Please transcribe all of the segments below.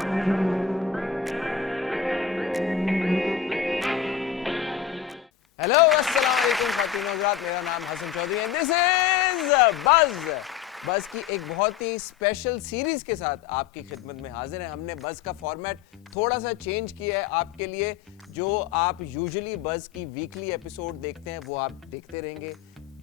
Hello अस्सलाम वालेकुम ख़वातीन और हज़रात, मेरा नाम हसन चौधरी है। दिस इज बज़ की एक बहुत ही स्पेशल सीरीज के साथ आपकी खिदमत में हाजिर है। हमने बज़ का फॉर्मेट थोड़ा सा चेंज किया है आपके लिए। जो आप यूजुअली बज़ की वीकली एपिसोड देखते हैं वो आप देखते रहेंगे।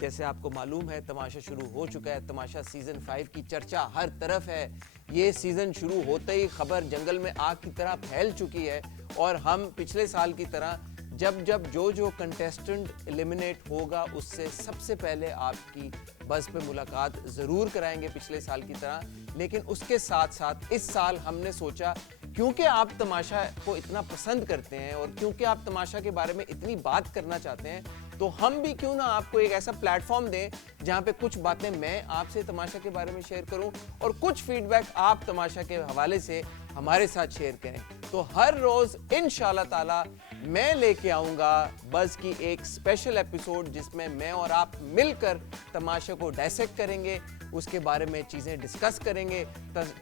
जैसे आपको मालूम है, तमाशा शुरू हो चुका है। तमाशा सीजन 5 की चर्चा हर तरफ है। ये सीजन शुरू होते ही खबर जंगल में आग की तरह फैल चुकी है और हम पिछले साल की तरह जब जो कंटेस्टेंट एलिमिनेट होगा उससे सबसे पहले आपकी बज़ पे मुलाकात ज़रूर कराएंगे पिछले साल की तरह। लेकिन उसके साथ साथ इस साल हमने सोचा, क्योंकि आप तमाशा को इतना पसंद करते हैं और क्योंकि आप तमाशा के बारे में इतनी बात करना चाहते हैं, तो हम भी क्यों ना आपको एक ऐसा प्लेटफॉर्म दें जहां पे कुछ बातें मैं आपसे तमाशा के बारे में शेयर करूं और कुछ फीडबैक आप तमाशा के हवाले से हमारे साथ शेयर करें। तो हर रोज इंशाल्लाह ताला मैं लेके आऊंगा बज़ की एक स्पेशल एपिसोड जिसमें मैं और आप मिलकर तमाशा को डायसेक्ट करेंगे, उसके बारे में चीज़ें डिस्कस करेंगे,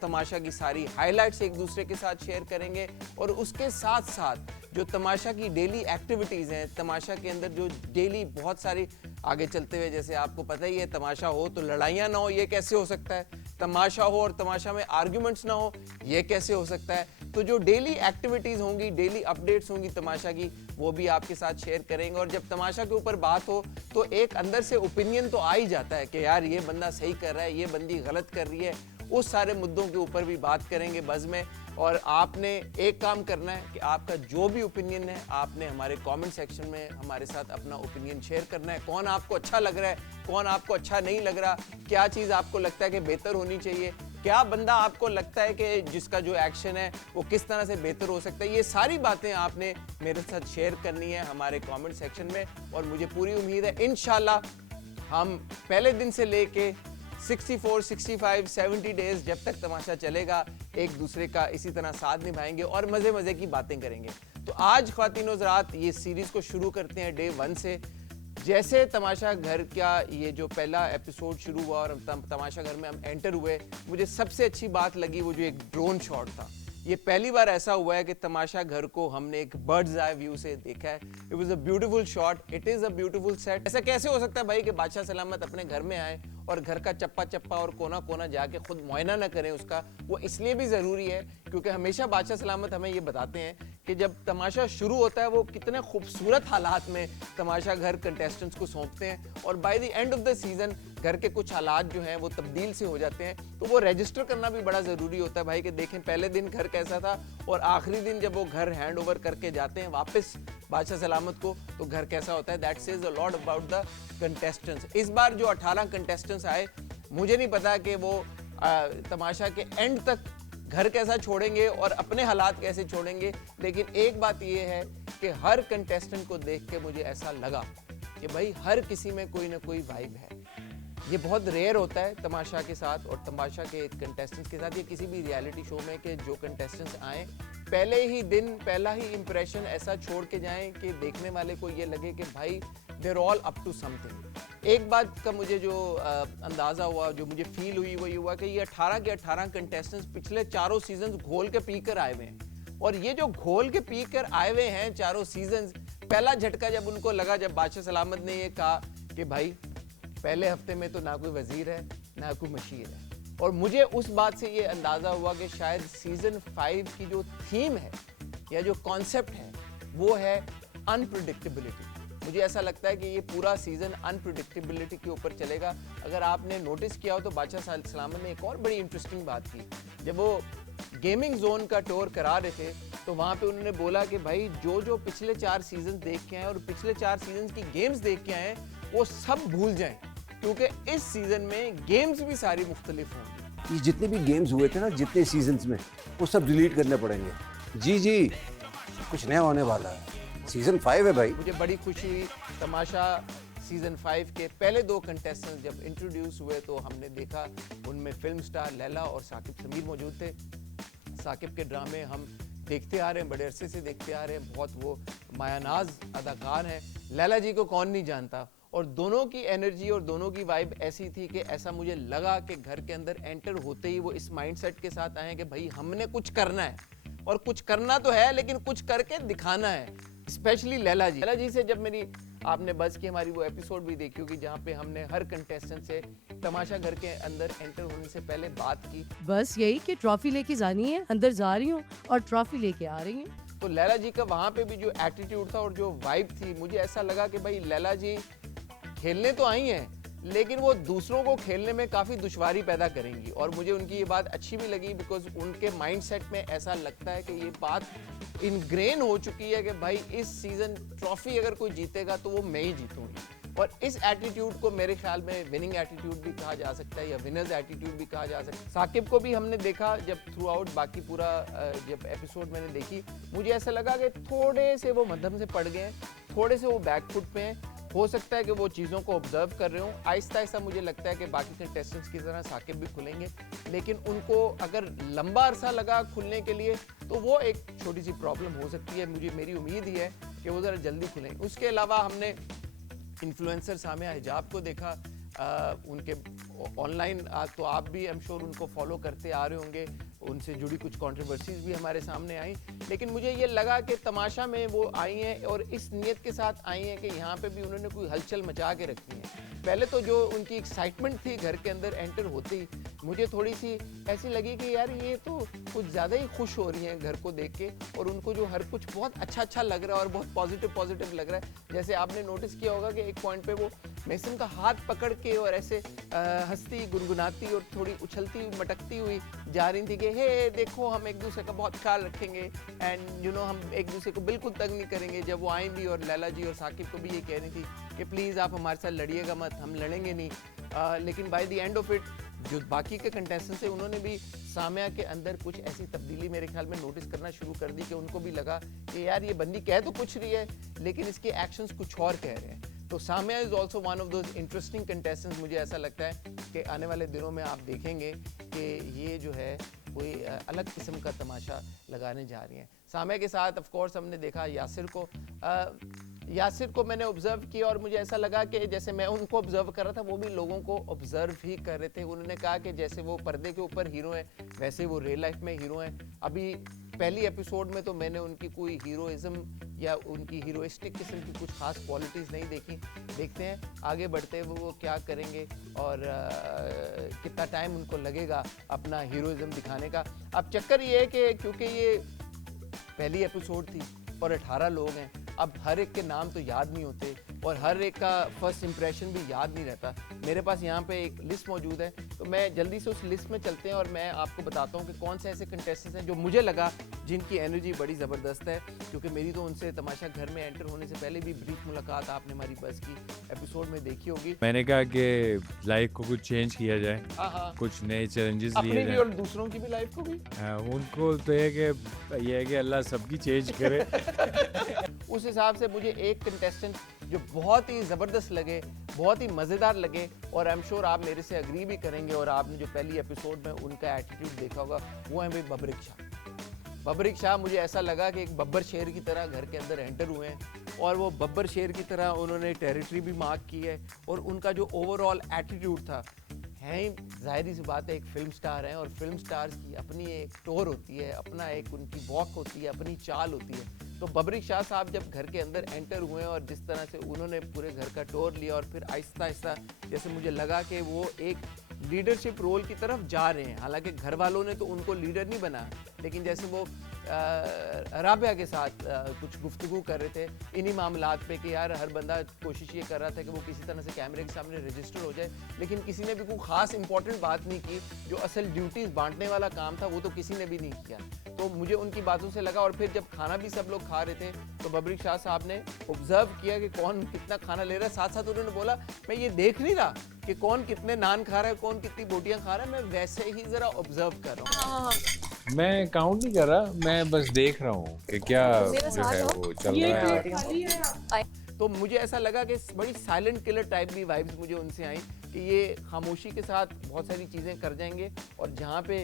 तमाशा की सारी हाइलाइट्स एक दूसरे के साथ शेयर करेंगे और उसके साथ साथ जो तमाशा की डेली एक्टिविटीज़ हैं, तमाशा के अंदर जो डेली बहुत सारी आगे चलते हुए, जैसे आपको पता ही है, तमाशा हो तो लड़ाइयाँ ना हो, ये कैसे हो सकता है? तमाशा हो और तमाशा में आर्ग्यूमेंट्स ना हो, ये कैसे हो सकता है? तो जो डेली एक्टिविटीज़ होंगी, डेली अपडेट्स होंगी तमाशा की, वो भी आपके साथ शेयर करेंगे। और जब तमाशा के ऊपर बात हो तो एक अंदर से ओपिनियन तो आ ही जाता है कि यार ये बंदा सही कर रहा है, ये बंदी गलत कर रही है। उस सारे मुद्दों के ऊपर भी बात करेंगे बज़ में। और आपने एक काम करना है कि आपका जो भी ओपिनियन है, आपने हमारे कमेंट सेक्शन में हमारे साथ अपना ओपिनियन शेयर करना है। कौन आपको अच्छा लग रहा है, कौन आपको अच्छा नहीं लग रहा, क्या चीज़ आपको लगता है कि बेहतर होनी चाहिए, क्या बंदा आपको लगता है कि जिसका जो एक्शन है वो किस तरह से बेहतर हो सकता है, ये सारी बातें आपने मेरे साथ शेयर करनी है हमारे कमेंट सेक्शन में। और मुझे पूरी उम्मीद है इंशाल्लाह हम पहले दिन से लेके 64, 65, 70 डेज जब तक तमाशा चलेगा, एक दूसरे का इसी तरह साथ निभाएंगे और मज़े मज़े की बातें करेंगे। तो आज ख्वातीन और हज़रात, ये सीरीज़ को शुरू करते हैं डे 1 से। जैसे तमाशा घर का ये जो पहला एपिसोड शुरू हुआ और तमाशा घर में हम एंटर हुए, मुझे सबसे अच्छी बात लगी वो जो एक ड्रोन शॉट था। ये पहली बार ऐसा हुआ है कि तमाशा घर को हमने एक बर्ड्स आई व्यू से देखा है। It was a beautiful shot, it is a beautiful set. ऐसा कैसे हो सकता है भाई कि बादशाह सलामत अपने घर में आए और घर का चप्पा चप्पा और कोना कोना जाके खुद मुआयना न करें उसका? वो इसलिए भी ज़रूरी है क्योंकि हमेशा बादशाह सलामत हमें ये बताते हैं कि जब तमाशा शुरू होता है वो कितने खूबसूरत हालात में तमाशा घर कंटेस्टेंट्स को सौंपते हैं और by the end of the season घर के कुछ हालात जो हैं वो तब्दील से हो जाते हैं। तो वो रजिस्टर करना भी बड़ा ज़रूरी होता है भाई कि देखें पहले दिन घर कैसा था और आखिरी दिन जब वो घर हैंड ओवर करके जाते हैं वापस बादशाह सलामत को, तो घर कैसा होता है। That says a lot about the contestants. इस बार जो 18 कंटेस्टेंट्स आए, मुझे नहीं पता कि वो तमाशा के एंड तक घर कैसा छोड़ेंगे और अपने हालात कैसे छोड़ेंगे, लेकिन एक बात ये है कि हर कंटेस्टेंट को देख के मुझे ऐसा लगा कि भाई हर किसी में कोई ना कोई वाइब है। ये बहुत रेयर होता है तमाशा के साथ और तमाशा के कंटेस्टेंट्स के साथ, ये किसी भी रियलिटी शो में कि जो कंटेस्टेंट्स आए पहले ही दिन पहला ही इंप्रेशन ऐसा छोड़ के जाएं कि देखने वाले को ये लगे कि भाई they're all up to something. एक बात का मुझे जो अंदाज़ा हुआ, जो मुझे फील हुई, वो ये हुआ कि ये 18 के 18 कंटेस्टेंट्स पिछले चारों सीजन घोल के पी कर आए हुए हैं। और ये जो घोल के पी कर आए हुए हैं चारों सीजन, पहला झटका जब उनको लगा, जब बादशाह सलामत ने ये कहा कि भाई पहले हफ्ते में तो ना कोई वजीर है ना कोई मशीर है, और मुझे उस बात से ये अंदाज़ा हुआ कि शायद सीजन 5 की जो थीम है या जो कॉन्सेप्ट है वो है अनप्रिडिक्टेबिलिटी। मुझे ऐसा लगता है कि ये पूरा सीजन अनप्रिडिक्टेबिलिटी के ऊपर चलेगा। अगर आपने नोटिस किया हो तो बादशाह सलामत ने एक और बड़ी इंटरेस्टिंग बात की, जब वो गेमिंग जोन का टूर करा रहे थे तो वहाँ पे उन्होंने बोला कि भाई जो पिछले 4 सीजन देख के आए और पिछले 4 सीजन की गेम्स देख के आए वो सब भूल जाएं, क्योंकि इस सीजन में गेम्स भी सारी मुख्तलिफ होंगी। ये जितने भी गेम्स हुए थे ना, जितने सीजन्स में, वो सब डिलीट करने पड़ेंगे। जी कुछ नया होने वाला है। सीजन 5 है भाई। मुझे बड़ी खुशी हुई, तमाशा सीजन 5 के पहले 2 कंटेस्टेंट्स जब इंट्रोड्यूस हुए तो हमने देखा उनमें फिल्म स्टार लैला और साकिब समीर मौजूद थे। साकिब के ड्रामे हम देखते आ रहे हैं, बड़े अरसे से देखते आ रहे हैं, बहुत वो मायानाज अदाकार हैं। लैला जी को कौन नहीं जानता, और दोनों की एनर्जी और दोनों की वाइब ऐसी थी कि ऐसा मुझे लगा कि घर के अंदर एंटर होते ही वो इस माइंडसेट के साथ आए कि भाई हमने कुछ करना है, और कुछ करना तो है लेकिन कुछ करके दिखाना है। स्पेशली लैला जी से जब मेरी आपने बस की हमारी वो एपिसोड भी देखी होगी जहाँ पे हमने हर कंटेस्टेंट से तमाशा घर के अंदर एंटर होने से पहले बात की। बस यही कि ट्रॉफी लेके जानी है, अंदर जा रही हूँ और ट्रॉफी लेके आ रही हूँ। तो लैला जी का वहाँ पे भी जो एटीट्यूड था और जो वाइब थी, मुझे ऐसा लगा कि भाई लैला जी खेलने तो आई हैं लेकिन वो दूसरों को खेलने में काफ़ी दुश्वारी पैदा करेंगी, और मुझे उनकी ये बात अच्छी भी लगी बिकॉज उनके माइंडसेट में ऐसा लगता है कि ये बात इनग्रेन हो चुकी है कि भाई इस सीज़न ट्रॉफी अगर कोई जीतेगा तो वो मैं ही जीतूंगी। और इस एटीट्यूड को मेरे ख्याल में विनिंग एटीट्यूड भी कहा जा सकता है या विनर्स एटीट्यूड भी कहा जा सकता है। साकिब को भी हमने देखा जब थ्रू आउट बाकी पूरा जब एपिसोड मैंने देखी, मुझे ऐसा लगा कि थोड़े से वो मध्यम से पड़ गए हैं, थोड़े से वो बैकफुट पे हैं। हो सकता है कि वो चीज़ों को ऑब्जर्व कर रहे हो। आहिस्ता आहिस्ता मुझे लगता है कि बाकी कंटेस्टेंट्स की तरह साकिब भी खुलेंगे, लेकिन उनको अगर लंबा अरसा लगा खुलने के लिए तो वो एक छोटी सी प्रॉब्लम हो सकती है। मुझे मेरी उम्मीद ही है कि वो ज़रा जल्दी खुलेंगे। उसके अलावा हमने इन्फ्लुएंसर सामिया हिजाब को देखा, उनके ऑनलाइन तो आप भी आई एम श्योर उनको फॉलो करते आ रहे होंगे, उनसे जुड़ी कुछ कंट्रोवर्सीज भी हमारे सामने आई, लेकिन मुझे ये लगा कि तमाशा में वो आई हैं और इस नियत के साथ आई हैं कि यहाँ पे भी उन्होंने कोई हलचल मचा के रखी है। पहले तो जो उनकी एक्साइटमेंट थी घर के अंदर एंटर होते ही, मुझे थोड़ी सी ऐसी लगी कि यार ये तो कुछ ज़्यादा ही खुश हो रही हैं घर को देख के, और उनको जो हर कुछ बहुत अच्छा लग रहा है और बहुत पॉजिटिव लग रहा है। जैसे आपने नोटिस किया होगा कि एक पॉइंट पे वो मेसन का हाथ पकड़ के और ऐसे हंसती गुनगुनाती और थोड़ी उछलती मटकती हुई जा रही थी कि हे देखो हम एक दूसरे का बहुत ख्याल रखेंगे एंड हम एक दूसरे को बिल्कुल तंग नहीं करेंगे। जब वो आई भी और लैला जी और साकिब को भी ये कह रही थी कि प्लीज़ आप हमारे साथ लड़िएगा मत, हम लड़ेंगे नहीं, लेकिन by the end of it जो बाकी के कंटेस्टेंट्स हैं उन्होंने भी सामिया के अंदर कुछ ऐसी तब्दीली मेरे ख्याल में नोटिस करना शुरू कर दी कि उनको भी लगा कि यार ये बंदी कह तो कुछ रही है लेकिन इसके एक्शंस कुछ और कह रहे हैं। तो Samia is also one of those interesting contestants. मुझे ऐसा लगता है कि आने वाले दिनों में आप देखेंगे कि ये जो है कोई अलग किस्म का तमाशा लगाने जा रही हैं। सामिया के साथ ऑफ कोर्स हमने देखा यासिर को मैंने ऑब्जर्व किया और मुझे ऐसा लगा कि जैसे मैं उनको ऑब्जर्व कर रहा था वो भी लोगों को ऑब्जर्व ही कर रहे थे। उन्होंने कहा कि जैसे वो पर्दे के ऊपर हीरो हैं वैसे वो रियल लाइफ में हीरो हैं। अभी पहली एपिसोड में तो मैंने उनकी कोई हीरोइज्म या उनकी हीरोइस्टिक किस्म की कुछ खास क्वालिटीज़ नहीं देखी। देखते हैं आगे बढ़ते हुए वो क्या करेंगे और कितना टाइम उनको लगेगा अपना हीरोइज्म दिखाने का। अब चक्कर ये है कि क्योंकि ये पहली एपिसोड थी और 18 लोग हैं, अब हर एक के नाम तो याद नहीं होते और हर एक का फर्स्ट इंप्रेशन भी याद नहीं रहता। मेरे पास यहाँ पे एक लिस्ट मौजूद है तो मैं जल्दी से उस लिस्ट में चलते हैं और मैं आपको बताता हूँ कि कौन से ऐसे कंटेस्टेंट्स हैं जो मुझे लगा जिनकी एनर्जी बड़ी ज़बरदस्त है, क्योंकि मेरी तो उनसे तमाशा घर में एंटर होने से पहले भी ब्रीफ मुलाकात आपने हमारी बस की एपिसोड में देखी होगी। मैंने कहा कि लाइफ को कुछ चेंज किया जाए, हाँ कुछ नए चैलेंजेस लिए अपनी भी जाए। और दूसरों की भी लाइफ को भी। उनको तो ये है कि अल्लाह सबकी चेंज करे। उस हिसाब से मुझे एक कंटेस्टेंट जो बहुत ही ज़बरदस्त लगे, बहुत ही मज़ेदार लगे और आई एम श्योर आप मेरे से अग्री भी करेंगे और आपने जो पहली एपिसोड में उनका एटीट्यूड देखा होगा, वो है भाई बबरिक शाह। बबरिक शाह मुझे ऐसा लगा कि एक बब्बर शेर की तरह घर के अंदर एंटर हुए हैं और वो बब्बर शेर की तरह उन्होंने टेरिटरी भी मार्क की है और उनका जो ओवरऑल एटीट्यूड था है ही ज़ाहिर सी बात है, एक फिल्म स्टार हैं और फिल्म स्टार्स की अपनी एक टोर होती है, अपना एक उनकी वॉक होती है, अपनी चाल होती है। तो बबरिक शाह साहब जब घर के अंदर एंटर हुए और जिस तरह से उन्होंने पूरे घर का टोर लिया और फिर आहिस्ता आहिस्ता जैसे मुझे लगा कि वो एक लीडरशिप रोल की तरफ जा रहे हैं। हालांकि घर वालों ने तो उनको लीडर नहीं बना, लेकिन जैसे वो राबिया के साथ कुछ गुफ्तगू कर रहे थे इन्हीं मामलात पे कि यार हर बंदा कोशिश ये कर रहा था कि वो किसी तरह से कैमरे के सामने रजिस्टर हो जाए, लेकिन किसी ने भी कोई ख़ास इंपॉर्टेंट बात नहीं की। जो असल ड्यूटीज़ बांटने वाला काम था वो तो किसी ने भी नहीं किया। तो मुझे उनकी बातों से लगा और फिर जब खाना भी सब लोग खा रहे थे तो बबरिक शाह साहब ने ऑब्जर्व किया कि कौन कितना खाना ले रहा है। साथ साथ उन्होंने बोला मैं ये देख नहीं रहा कि कौन कितने नान खा रहा है, कौन कितनी बोटियां खा रहा है, मैं वैसे ही ज़रा ऑब्जर्व कर रहा हूँ। मैं काउंट नहीं कर रहा, मैं बस देख रहा हूँ कि क्या जो है वो चल रहा है। तो मुझे ऐसा लगा कि बड़ी साइलेंट किलर टाइप की वाइब्स मुझे उनसे आई कि ये खामोशी के साथ बहुत सारी चीज़ें कर जाएंगे और जहाँ पे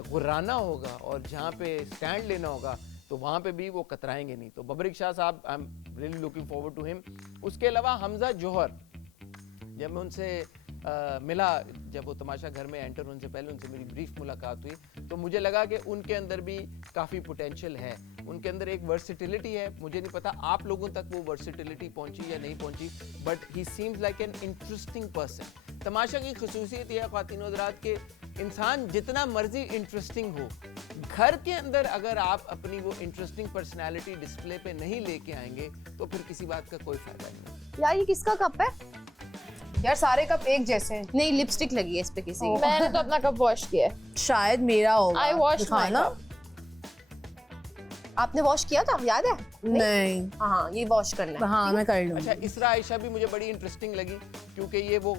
गुर्राना होगा और जहाँ पे स्टैंड लेना होगा तो वहाँ पे भी वो कतराएंगे नहीं। तो बबरिक शाह साहब I am really looking forward to him. उसके अलावा हमजा जौहर, जब मैं उनसे मिला, जब वो तमाशा घर में एंटर होने से पहले उनसे मेरी ब्रीफ मुलाकात हुई, तो मुझे लगा कि उनके अंदर भी काफ़ी पोटेंशियल है, उनके अंदर एक वर्सिटिलिटी है। मुझे नहीं पता आप लोगों तक वो वर्सिटिलिटी पहुंची या नहीं पहुंची, but he seems like an interesting person. तमाशा की खसूसियत यह है ख्वातीन हज़रात के इंसान जितना मर्जी इंटरेस्टिंग हो, घर के अंदर अगर आप अपनी वो इंटरेस्टिंग पर्सनैलिटी डिस्प्ले पे नहीं लेके आएंगे तो फिर किसी बात का कोई फायदा नहीं। यार ये किसका कप है? यार सारे कप एक जैसे हैं। नहीं, लिपस्टिक लगी है इस पे किसी की। मैंने तो अपना कप वॉश किया है। शायद मेरा होगा। I washed my दिखाना। cup. आपने वॉश किया था, याद है? नहीं। हाँ, ये वॉश करना है। हाँ मैं कर लूँ। अच्छा, इसरा आयशा भी मुझे बड़ी इंटरेस्टिंग लगी क्योंकि ये वो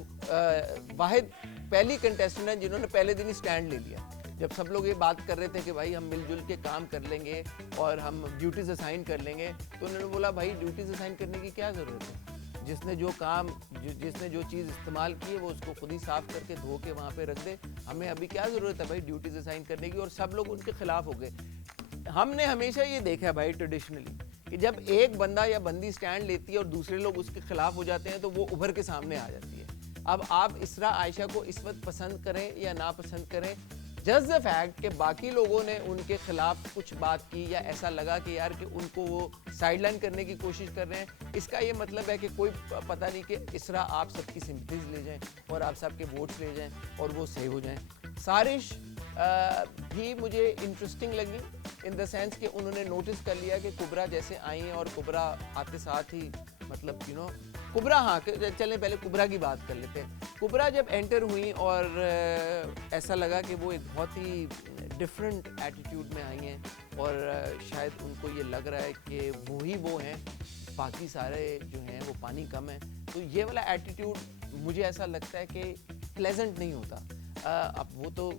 वाहिद पहली कंटेस्टेंट है जिन्होंने पहले दिन ही स्टैंड ले लिया। जब सब लोग ये बात कर रहे थे कि भाई हम मिलजुल के काम कर लेंगे और हम ड्यूटीज असाइन कर लेंगे, तो उन्होंने बोला भाई ड्यूटीज असाइन करने की क्या ज़रूरत है, जिसने जो काम जिसने जो चीज़ इस्तेमाल की है वो उसको खुद ही साफ करके धो के वहाँ पे रख दे, हमें अभी क्या ज़रूरत है भाई ड्यूटीज असाइन करने की। और सब लोग उनके खिलाफ हो गए। हमने हमेशा ये देखा है भाई ट्रेडिशनली कि जब एक बंदा या बंदी स्टैंड लेती है और दूसरे लोग उसके खिलाफ हो जाते हैं तो वो उभर के सामने आ जाती है। अब आप इसरा आयशा को इस वक्त पसंद करें या ना पसंद करें, जस्ट द फैक्ट कि बाकी लोगों ने उनके खिलाफ कुछ बात की या ऐसा लगा कि यार कि उनको वो साइडलाइन करने की कोशिश कर रहे हैं, इसका ये मतलब है कि कोई पता नहीं कि इसरा आप सबकी सिंपथीज ले जाएं और आप सबके वोट्स ले जाएं और वो सही हो जाएं। सारिश भी मुझे इंटरेस्टिंग लगी इन द सेंस कि उन्होंने नोटिस कर लिया कि कुबरा जैसे आई हैं और कुबरा आते साथ ही मतलब कुबरा, हाँ चलें पहले कुबरा की बात कर लेते हैं। कुबरा जब एंटर हुई और ऐसा लगा कि वो एक बहुत ही डिफरेंट एटीट्यूड में आई हैं और शायद उनको ये लग रहा है कि वो हैं, बाकी सारे जो हैं वो पानी कम है। तो ये वाला एटीट्यूड मुझे ऐसा लगता है कि प्लेजेंट नहीं होता। अब वो तो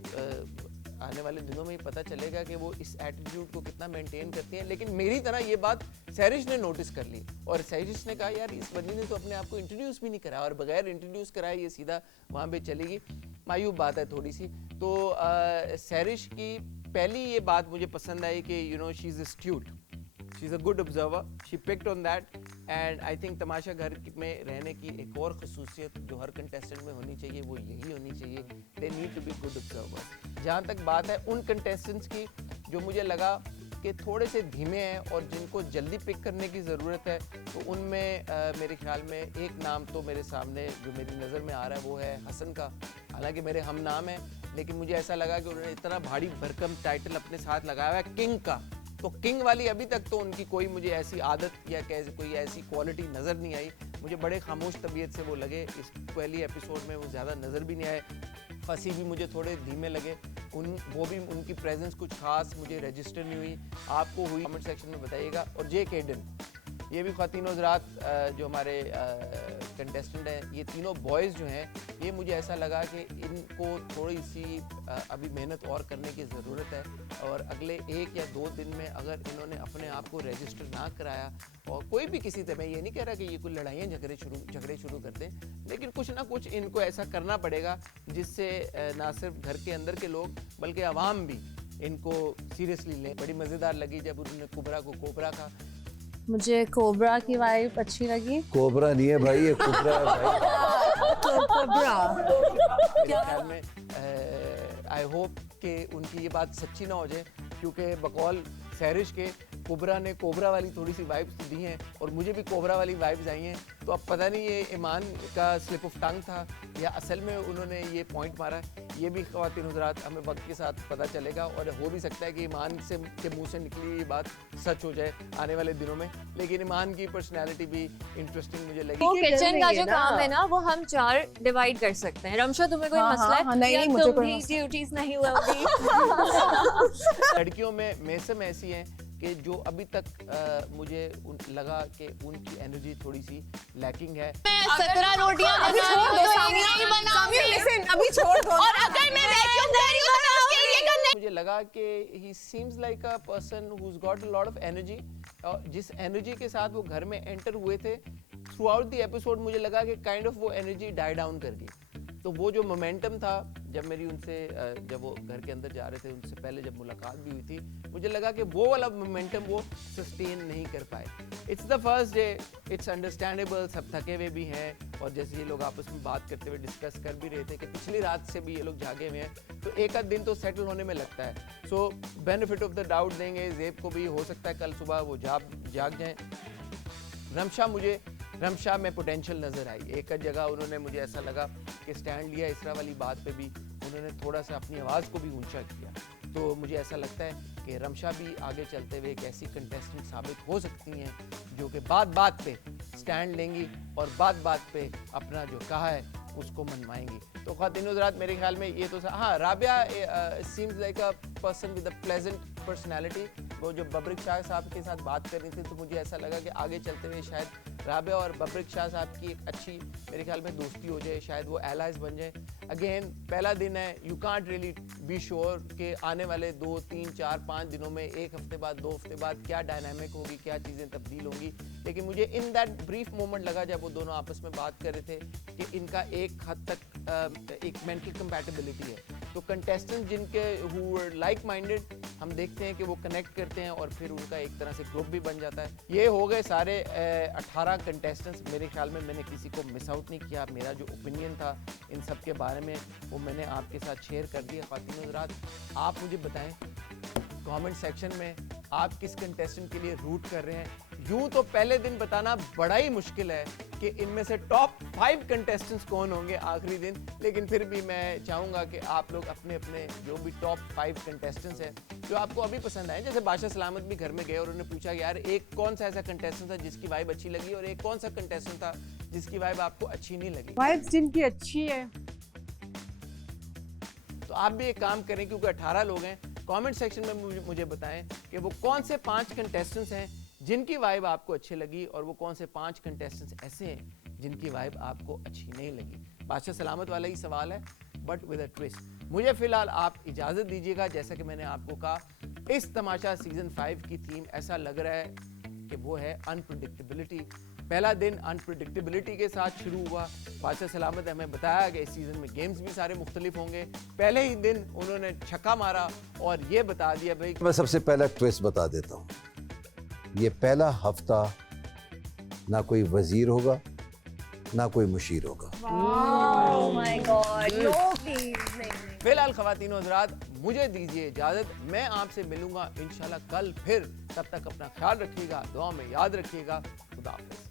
आने वाले दिनों में ही पता चलेगा कि वो इस एटीट्यूड को कितना मेंटेन करती हैं। लेकिन मेरी तरह ये बात सैरिश ने नोटिस कर ली और सैरिश ने कहा यार इस बंदी ने तो अपने आप को इंट्रोड्यूस भी नहीं करा और बगैर इंट्रोड्यूस कराए ये सीधा वहाँ पे चलेगी। मायूब बात है थोड़ी सी। तो सैरिश की पहली ये बात मुझे पसंद आई कि she is astute, she is a good observer, she picked on that and I think तमाशा घर में रहने की एक और खसूसियत जो हर कंटेस्टेंट में होनी चाहिए वो यही होनी चाहिए, they need to be good observer. जहाँ तक बात है उन कंटेस्टेंट्स की जो मुझे लगा कि थोड़े से धीमे हैं और जिनको जल्दी पिक करने की ज़रूरत है, तो उनमें मेरे ख्याल में एक नाम तो मेरे सामने जो मेरी नज़र में आ रहा है वो है हसन का। हालांकि मेरे हम नाम है, लेकिन मुझे ऐसा लगा कि उन्होंने इतना भारी भरकम टाइटल अपने साथ लगाया हुआ है किंग का, तो किंग वाली अभी तक तो उनकी कोई मुझे ऐसी आदत या कैसे कोई ऐसी क्वालिटी नज़र नहीं आई। मुझे बड़े खामोश तबीयत से वो लगे, इस पहली एपिसोड में वो ज़्यादा नज़र भी नहीं आए। फसी भी मुझे थोड़े धीमे लगे, वो भी उनकी प्रेजेंस कुछ खास मुझे रजिस्टर नहीं हुई। आपको हुई कमेंट सेक्शन में बताइएगा। और जे केडन, ये भी ख़वातीन हज़रात जो हमारे कंटेस्टेंट हैं, ये तीनों बॉयज़ जो हैं, ये मुझे ऐसा लगा कि इनको थोड़ी सी अभी मेहनत और करने की ज़रूरत है और अगले 1 या 2 दिन में अगर इन्होंने अपने आप को रजिस्टर ना कराया और कोई भी किसी तरह, मैं ये नहीं कह रहा कि ये कोई लड़ाइयाँ झगड़े शुरू कर दें, लेकिन कुछ ना कुछ इनको ऐसा करना पड़ेगा जिससे ना सिर्फ घर के अंदर के लोग बल्कि आवाम भी इनको सीरियसली लें। बड़ी मज़ेदार लगी जब उन्होंने कुबरा को कोबरा कहा। मुझे कोबरा की वाइब अच्छी लगी। कोबरा नहीं है भाई, ये कुबरा है भाई। कोबरा मेरे ख्याल में आई होप कि उनकी ये बात सच्ची ना हो जाए, क्योंकि बकौल सैरिश के कुबरा ने कोबरा वाली थोड़ी सी वाइब्स दी हैं और मुझे भी कोबरा वाली वाइब्स आई हैं। तो अब पता नहीं ये ईमान का स्लिप ऑफ टंग था या असल में उन्होंने ये पॉइंट मारा, ये भी ख़वातीन हज़रात हमें वक्त के साथ पता चलेगा और हो भी सकता है कि ईमान के मुंह से निकली ये बात सच हो जाए आने वाले दिनों में। लेकिन ईमान की पर्सनैलिटी भी इंटरेस्टिंग मुझे लगी। वो किचन का जो ना। काम है ना, वो हम 4 डिवाइड कर सकते हैं। रमशा, तुम्हें कोई हाँ, मसला है? हाँ, नहीं, या नहीं, मुझे कोई तुम्हारी मसला। ड्यूटीज नहीं हुआ अभी? लड़कियों में मेसम ऐसी हैं कि जो अभी तक मुझे लगा कि उनकी एनर्जी थोड़ी सी लैकिंग है। 17 रोटियां अभी छोड़ दो सामिया, सामिया listen, अभी छोड़ दो। और अगर मैं वैक्यूम दे रही हूं तो उसके लिए करना। मुझे लगा कि he seems like a person who's got a lot of energy, और जिस एनर्जी के साथ वो घर में एंटर हुए थे थ्रू आउट द एपिसोड, मुझे लगा कि काइंड ऑफ वो एनर्जी डाई डाउन कर गई। तो वो जो मोमेंटम था, जब मेरी उनसे जब वो घर के अंदर जा रहे थे, उनसे पहले जब मुलाकात भी हुई थी, मुझे लगा कि वो वाला मोमेंटम वो सस्टेन नहीं कर पाए। It's the first day, it's understandable, सब थके हुए भी हैं, और जैसे ये लोग आपस में बात करते हुए डिस्कस कर भी रहे थे कि पिछली रात से भी ये लोग जागे हुए हैं, तो एक आध दिन तो सेटल होने में लगता है। सो बेनिफिट ऑफ द डाउट देंगे ज़ेब को भी, हो सकता है कल सुबह वो जाग जाएं। रमशा में पोटेंशियल नज़र आई। एक जगह उन्होंने, मुझे ऐसा लगा कि स्टैंड लिया इसरा वाली बात पे भी उन्होंने थोड़ा सा अपनी आवाज़ को भी ऊंचा किया, तो मुझे ऐसा लगता है कि रमशा भी आगे चलते हुए एक ऐसी कंटेस्टेंट साबित हो सकती हैं जो कि बात पे स्टैंड लेंगी और बात पे अपना जो कहा है उसको मनवाएंगी। तो ख़वातीन हज़रात, मेरे ख्याल में ये तो हाँ, Rabia seems like a person with a pleasant personality. वो जो बबरिक शाह साहब के साथ बात कर रही थी, तो मुझे ऐसा लगा कि आगे चलते हुए शायद राबिया और बबरिक शाह साहब की एक अच्छी, मेरे ख्याल में दोस्ती हो जाए, शायद वो एलाइज बन जाए। अगेन पहला दिन है, you can't really be sure कि आने वाले 2, 3, 4, 5 दिनों में, एक हफ्ते बाद, 2 हफ्ते बाद क्या डायनामिक होगी, क्या चीज़ें तब्दील होंगी। लेकिन मुझे इन दैट ब्रीफ मोमेंट लगा जब वो दोनों आपस में बात कर रहे थे कि इनका एक हद तक एक मेंटल कंपैटिबिलिटी है। तो कंटेस्टेंट जिनके हु लाइक माइंडेड, हम देखते हैं कि वो कनेक्ट करते हैं और फिर उनका एक तरह से ग्रुप भी बन जाता है। ये हो गए सारे 18 कंटेस्टेंट्स। मेरे ख्याल में मैंने किसी को मिस आउट नहीं किया। मेरा जो ओपिनियन था इन सब के बारे में वो मैंने आपके साथ शेयर कर दिया। ख़वातीन हज़रात, आप मुझे बताएं कमेंट सेक्शन में आप किस कंटेस्टेंट के लिए रूट कर रहे हैं। यूं तो पहले दिन बताना बड़ा ही मुश्किल है कि इनमें से टॉप 5 कंटेस्टेंट्स कौन होंगे आखिरी दिन, लेकिन फिर भी मैं चाहूँगा कि आप लोग अपने अपने जो भी टॉप 5 कंटेस्टेंट्स हैं जो आपको अभी पसंद आए, जैसे बादशाह सलामत भी घर में गए और उन्होंने पूछा कि यार एक कौन सा ऐसा कंटेस्टेंट था जिसकी वाइब अच्छी लगी और एक कौन सा कंटेस्टेंट था जिसकी वाइब आपको अच्छी नहीं लगी। वाइब्स जिनकी अच्छी है, तो आप भी एक काम करें, क्योंकि 18 लोग हैं, कमेंट सेक्शन में मुझे बताएं कि वो कौन से 5 कंटेस्टेंट्स हैं जिनकी वाइब आपको अच्छी लगी और वो कौन से 5 कंटेस्टेंट्स ऐसे हैं जिनकी वाइब आपको अच्छी नहीं लगी। बादशाह सलामत वाला ही सवाल है, बट विद अ ट्विस्ट। मुझे फिलहाल आप इजाज़त दीजिएगा। जैसा कि मैंने आपको कहा, इस तमाशा सीज़न 5 की थीम ऐसा लग रहा है कि वो है अनप्रेडिक्टेबिलिटी। पहला दिन अनप्रेडिक्टेबिलिटी के साथ शुरू हुआ। बादशाह सलामत ने हमें बताया कि इस सीज़न में गेम्स भी सारे मुख्तलिफ होंगे। पहले ही दिन उन्होंने छक्का मारा और ये बता दिया भाई। मैं सबसे पहला ट्विस्ट बता देता हूँ, ये पहला हफ्ता ना कोई वजीर होगा ना कोई मुशीर होगा। Oh my god, no please नहीं। फिलहाल ख़वातीन हज़रात, मुझे दीजिए इजाज़त। मैं आपसे मिलूंगा इंशाल्लाह कल फिर। तब तक अपना ख्याल रखिएगा, दुआ में याद रखिएगा। खुदा हाफ़िज़।